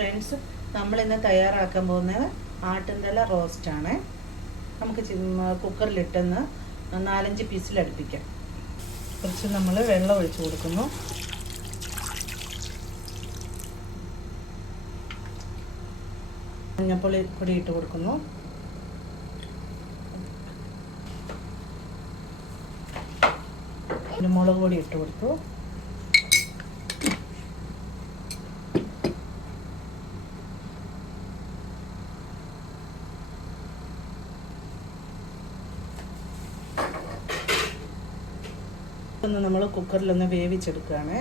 Friends, നമ്മളിന്ന് തയ്യാറാക്കാൻ പോകുന്നത് ആട്ടിൻതല റോസ്റ്റാണ്. നമുക്ക് കുക്കറിലിട്ടെന്ന് 4-5 പീസിലടുപ്പിക്കാം. കുറച്ച് നമ്മൾ വെള്ളം ഒഴിച്ച് കൊടുക്കുന്നു. മഞ്ഞൾപ്പൊടി ഇട്ട് കൊടുക്കുന്നു. മുളക് പൊടി ഇട്ട് കൊടുത്തു. നമ്മൾ കുക്കറിലൊന്ന് വേവിച്ചെടുക്കുകയാണ്.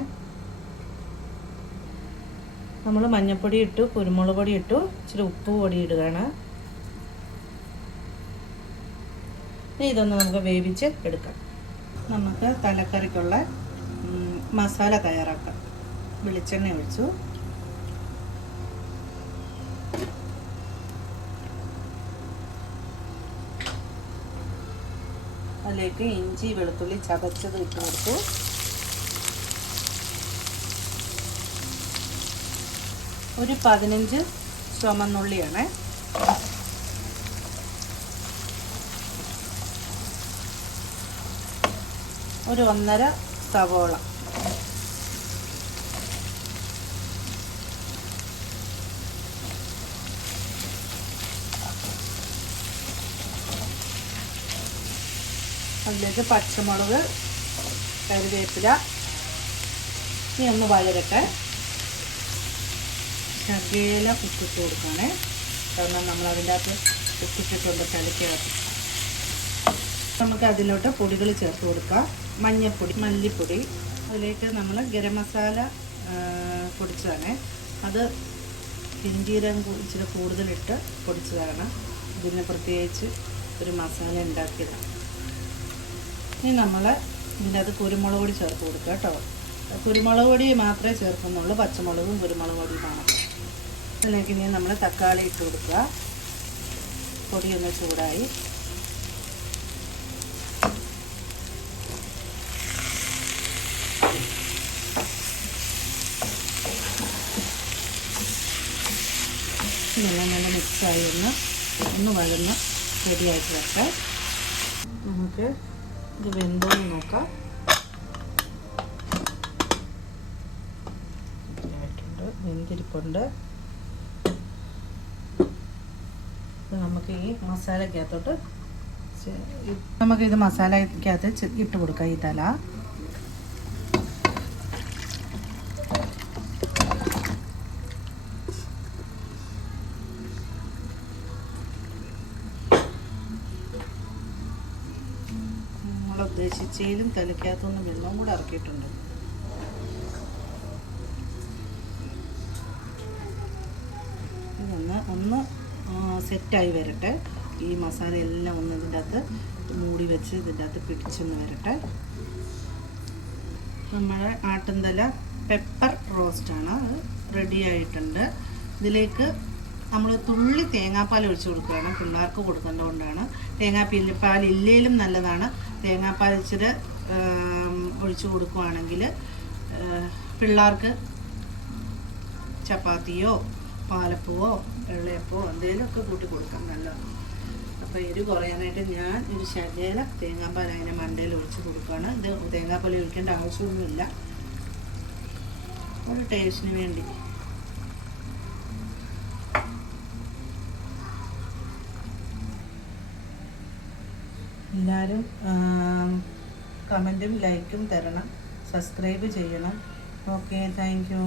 നമ്മൾ മഞ്ഞൾപ്പൊടി ഇട്ടു, കുരുമുളക് പൊടി ഇട്ടു, ഇച്ചിരി ഉപ്പ് പൊടി ഇടുകയാണ്. ഇതൊന്ന് നമുക്ക് വേവിച്ച് എടുക്കാം. നമുക്ക് തലക്കറിക്കുള്ള മസാല തയ്യാറാക്കാം. വെളിച്ചെണ്ണ ഒഴിച്ചു. അതിലേക്ക് ഇഞ്ചി വെളുത്തുള്ളി ചതച്ചത് ഇട്ട് കൊടുത്തു. ഒരു 15 ചുമന്നുള്ളിയാണ്. ഒരു 1.5 സവോള. അതിലേക്ക് പച്ചമുളക്, കറിവേപ്പില. ഇനി ഒന്ന് വഴരട്ടെ. ശകല ഉപ്പിട്ട് കൊടുക്കുകയാണ്, കാരണം നമ്മൾ അതിൻ്റെ അകത്ത് ഉപ്പിട്ടിട്ടുണ്ട് കലക്കകത്ത്. നമുക്ക് അതിലോട്ട് പൊടികൾ ചേർത്ത് കൊടുക്കാം. മഞ്ഞൾപ്പൊടി, മല്ലിപ്പൊടി. അതിലേക്ക് നമ്മൾ ഗരം മസാല പൊടിച്ചതാണ്. അത് പെരുംജീരകം ഇച്ചിരി കൂടുതലിട്ട് പൊടിച്ചതാണ്. ഇതിന് പ്രത്യേകിച്ച് ഒരു മസാല ഉണ്ടാക്കിയതാണ്. ഇനി നമ്മൾ ഇതിൻ്റെ അത് കുരുമുളക് പൊടി ചേർത്ത് കൊടുക്കുക കേട്ടോ. കുരുമുളക് പൊടി മാത്രമേ ചേർക്കുന്നുള്ളൂ, പച്ചമുളകും കുരുമുളക് പൊടിയുമാണ്. അതിലേക്ക് ഇനി നമ്മൾ തക്കാളി ഇട്ട് കൊടുക്കുക. പൊടിയൊന്ന് ചൂടായി. നല്ല മിക്സായി ഒന്ന് വഴന്ന് റെഡിയായിട്ട് വെക്കാം. നമുക്ക് ഇത് വെന്തോന്ന് നോക്കാം. വെന്തിരിപ്പുണ്ട്. നമുക്ക് ഈ മസാലക്കകത്തോട്ട് മസാലക്കകത്ത് ഇട്ട് കൊടുക്കാം. ഈ തല ഉദ്ദേശിച്ചതിലും തലയ്ക്കകത്തൊന്ന് വെള്ളവും കൂടെ ഇറക്കിയിട്ടുണ്ട്. ഒന്ന് സെറ്റായി വരട്ടെ. ഈ മസാല എല്ലാം ഒന്ന് ഇതിൻ്റെ അകത്ത് മൂടി വെച്ച് ഇതിൻ്റെ അകത്ത് പിടിച്ചൊന്ന് വരട്ടെ. നമ്മുടെ ആട്ടിൻതല പെപ്പർ റോസ്റ്റാണ്. അത് റെഡി ആയിട്ടുണ്ട്. ഇതിലേക്ക് നമ്മൾ തുള്ളി തേങ്ങാപ്പാൽ ഒഴിച്ച് കൊടുക്കുകയാണ്. പിള്ളേർക്ക് കൊടുക്കേണ്ടതുകൊണ്ടാണ്. തേങ്ങാപ്പാൽ ഇല്ലേലും നല്ലതാണ്. തേങ്ങാപ്പാൽ ഇച്ചിരി ഒഴിച്ച് കൊടുക്കുകയാണെങ്കിൽ പിള്ളേർക്ക് ചപ്പാത്തിയോ പാലപ്പവോ വെള്ളയപ്പോ എന്തെങ്കിലുമൊക്കെ കൂട്ടി കൊടുക്കാം, നല്ലതാണ്. അപ്പോൾ എരിവ് കുറയാനായിട്ട് ഞാൻ ഒരു ശകല തേങ്ങാപ്പാൽ അതിനെ മണ്ടയിൽ ഒഴിച്ച് കൊടുക്കുകയാണ്. ഇത് തേങ്ങാപ്പാൽ ഒഴിക്കേണ്ട ആവശ്യമൊന്നുമില്ല, ഒരു ടേസ്റ്റിന് വേണ്ടി. എല്ലാവരും കമൻറ്റും ലൈക്കും തരണം, സബ്സ്ക്രൈബ് ചെയ്യണം. Okay, thank you.